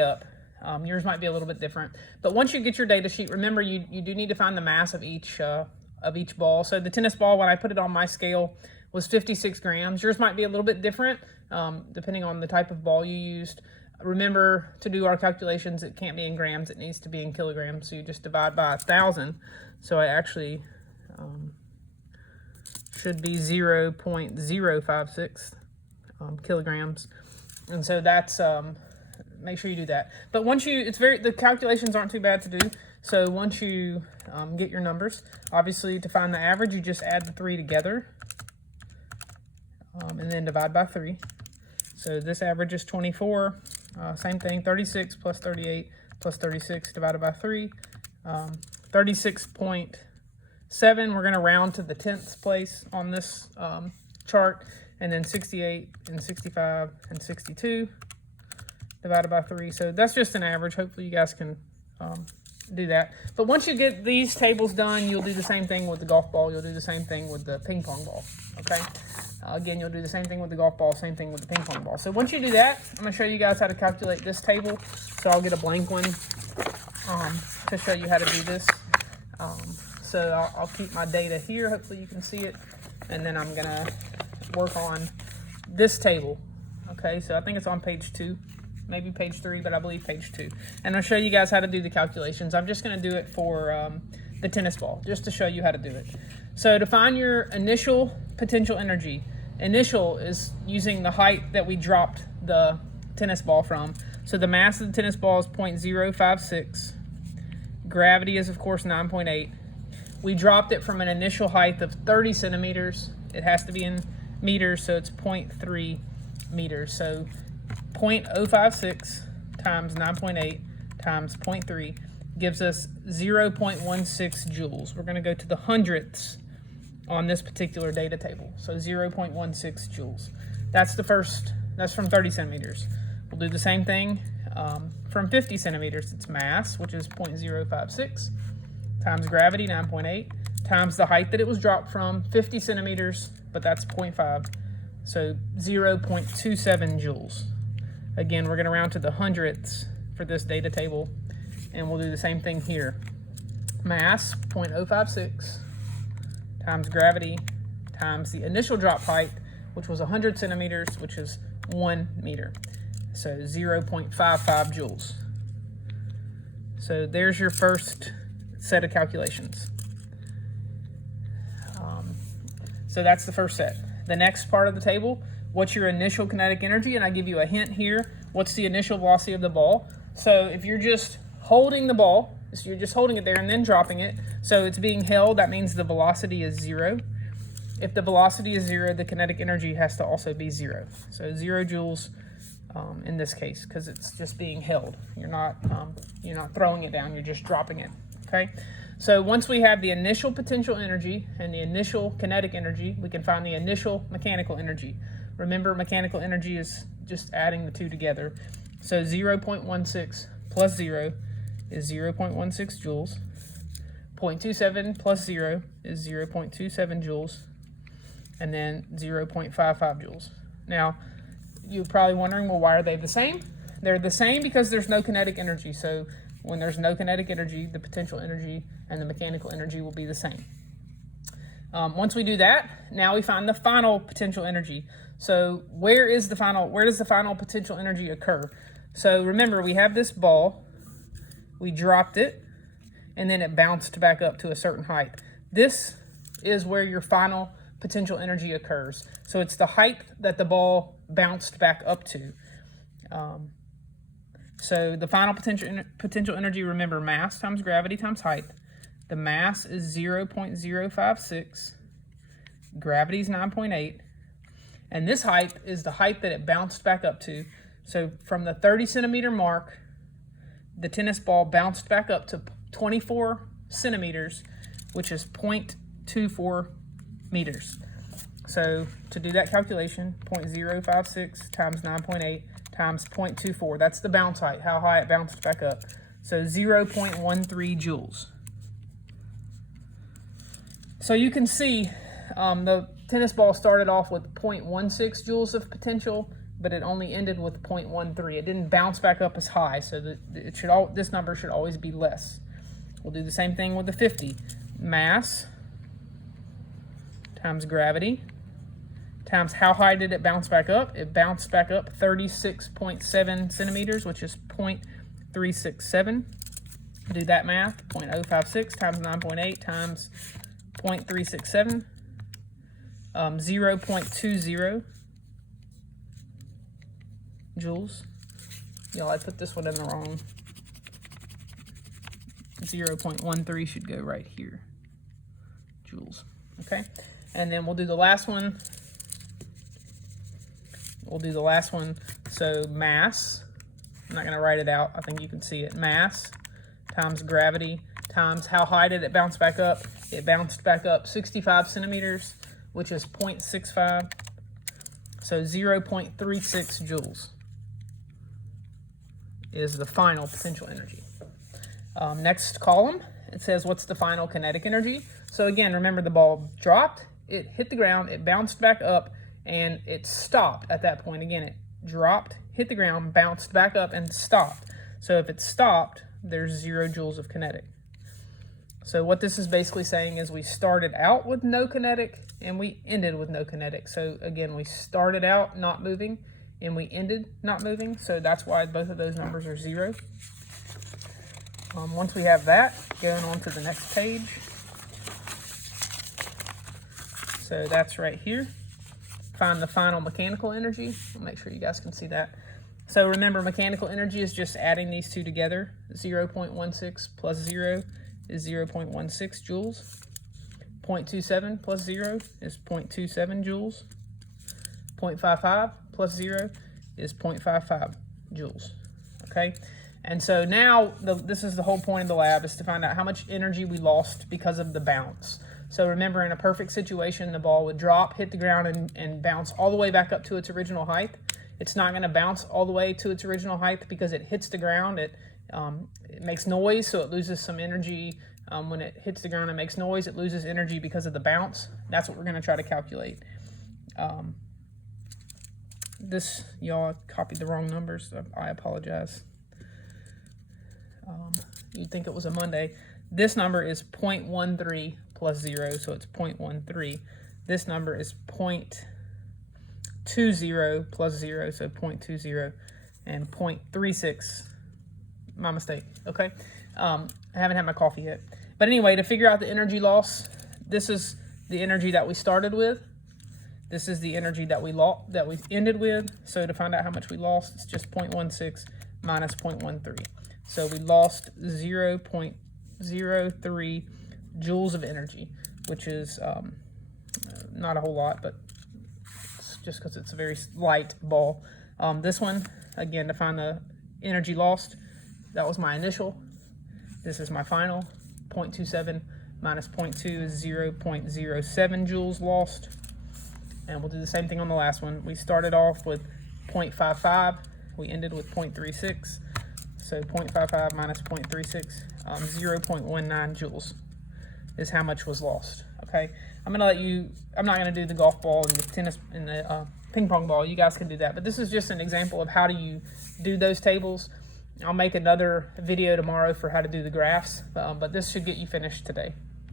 up. Yours might be a little bit different, but once you get your data sheet, remember you do need to find the mass of each ball. So the tennis ball, when I put it on my scale, was 56 grams. Yours might be a little bit different depending on the type of ball you used. Remember, to do our calculations, it can't be in grams, it needs to be in kilograms. So you just divide by 1,000. So I actually should be 0.056 kilograms. And so that's, make sure you do that. But once you, the calculations aren't too bad to do. So once you get your numbers, obviously to find the average, you just add the 3 together and then divide by 3. So this average is 24. Same thing, 36 plus 38 plus 36 divided by 3. 36.7, we're going to round to the 10th place on this chart. And then 68 and 65 and 62 divided by 3. So that's just an average. Hopefully you guys can do that. But once you get these tables done, you'll do the same thing with the golf ball. You'll do the same thing with the ping pong ball. Okay. Again, you'll do the same thing with the golf ball, same thing with the ping pong ball. So once you do that, I'm going to show you guys how to calculate this table. So I'll get a blank one to show you how to do this. So I'll keep my data here. Hopefully you can see it. And then I'm going to work on this table. Okay, so I think it's on page 2, maybe page 3, but I believe page 2. And I'll show you guys how to do the calculations. I'm just going to do it for the tennis ball, just to show you how to do it. So to find your initial potential energy, initial is using the height that we dropped the tennis ball from. So the mass of the tennis ball is 0.056. Gravity is, of course, 9.8. We dropped it from an initial height of 30 centimeters. It has to be in meters, so it's 0.3 meters. So 0.056 times 9.8 times 0.3 gives us 0.16 joules. We're going to go to the hundredths on this particular data table. So 0.16 joules. That's the first, that's from 30 centimeters. We'll do the same thing from 50 centimeters. It's mass, which is 0.056, times gravity, 9.8, times the height that it was dropped from, 50 centimeters, but that's 0.5, so 0.27 joules. Again, we're going to round to the hundredths for this data table, and we'll do the same thing here. Mass, 0.056, times gravity, times the initial drop height, which was 100 centimeters, which is 1 meter. So 0.55 joules. So there's your first set of calculations. So that's the first set. The next part of the table, what's your initial kinetic energy? And I give you a hint here. What's the initial velocity of the ball? So if you're just holding the ball, so you're just holding it there and then dropping it, so it's being held, that means the velocity is 0. If the velocity is 0, the kinetic energy has to also be 0. So 0 joules in this case, because it's just being held. You're not throwing it down, you're just dropping it. Okay. So once we have the initial potential energy and the initial kinetic energy, we can find the initial mechanical energy. Remember, mechanical energy is just adding the two together. So 0.16 plus 0 is 0.16 joules. 0.27 plus 0 is 0.27 joules. And then 0.55 joules. Now, you're probably wondering, well, why are they the same? They're the same because there's no kinetic energy. So when there's no kinetic energy, the potential energy and the mechanical energy will be the same. Once we do that, now we find the final potential energy. So where does the final potential energy occur? So remember, we have this ball, we dropped it, and then it bounced back up to a certain height. This is where your final potential energy occurs. So it's the height that the ball bounced back up to. So the final potential energy, remember, mass times gravity times height. The mass is 0.056. Gravity is 9.8. And this height is the height that it bounced back up to. So from the 30 centimeter mark, the tennis ball bounced back up to 24 centimeters, which is 0.24 meters. So to do that calculation, 0.056 times 9.8 times 0.24. That's the bounce height, how high it bounced back up. So 0.13 joules. So you can see the tennis ball started off with 0.16 joules of potential, but it only ended with 0.13. It didn't bounce back up as high, so this number should always be less. We'll do the same thing with the 50. Mass times gravity times how high did it bounce back up? It bounced back up 36.7 centimeters, which is 0.367. Do that math. 0.056 times 9.8 times 0.367. 0.20 joules. Y'all, I put this one in the wrong. 0.13 should go right here. Joules. Okay. And then we'll do the last one. So mass, I'm not going to write it out. I think you can see it. Mass times gravity times how high did it bounce back up? It bounced back up 65 centimeters, which is 0.65. So 0.36 joules is the final potential energy. Next column, it says what's the final kinetic energy. So again, remember the ball dropped, it hit the ground, it bounced back up, and it stopped at that point. Again, it dropped, hit the ground, bounced back up, and stopped. So if it stopped, there's 0 joules of kinetic. So what this is basically saying is we started out with no kinetic and we ended with no kinetic. So again, we started out not moving and we ended not moving. So that's why both of those numbers are 0. Once we have that, going on to the next page. So that's right here. Find the final mechanical energy. I'll make sure you guys can see that. So remember, mechanical energy is just adding these two together. 0.16 plus 0 is 0.16 joules. 0.27 plus 0 is 0.27 joules. 0.55 plus 0 is 0.55 joules. Okay? And so now, this is the whole point of the lab, is to find out how much energy we lost because of the bounce. So remember, in a perfect situation, the ball would drop, hit the ground, and bounce all the way back up to its original height. It's not going to bounce all the way to its original height because it hits the ground. It makes noise, so it loses some energy. When it hits the ground and makes noise, it loses energy because of the bounce. That's what we're going to try to calculate. Y'all copied the wrong numbers. So I apologize. You'd think it was a Monday. This number is 0.13 plus 0, so it's 0.13. This number is 0.20 plus 0, so 0.20, and 0.36. My mistake, okay? I haven't had my coffee yet. But anyway, to figure out the energy loss, this is the energy that we started with. This is the energy that we ended with. So to find out how much we lost, it's just 0.16 minus 0.13. So we lost 0.03 joules of energy, which is not a whole lot, but it's just because it's a very light ball. This one, again, to find the energy lost, that was my initial. This is my final. 0.27 minus 0.2 is 0.07 joules lost. And we'll do the same thing on the last one. We started off with 0.55. We ended with 0.36. So 0.55 minus 0.36, 0.19 joules is how much was lost. Okay, I'm not going to do the golf ball and the tennis and the ping pong ball. You guys can do that. But this is just an example of how do you do those tables. I'll make another video tomorrow for how to do the graphs, but this should get you finished today.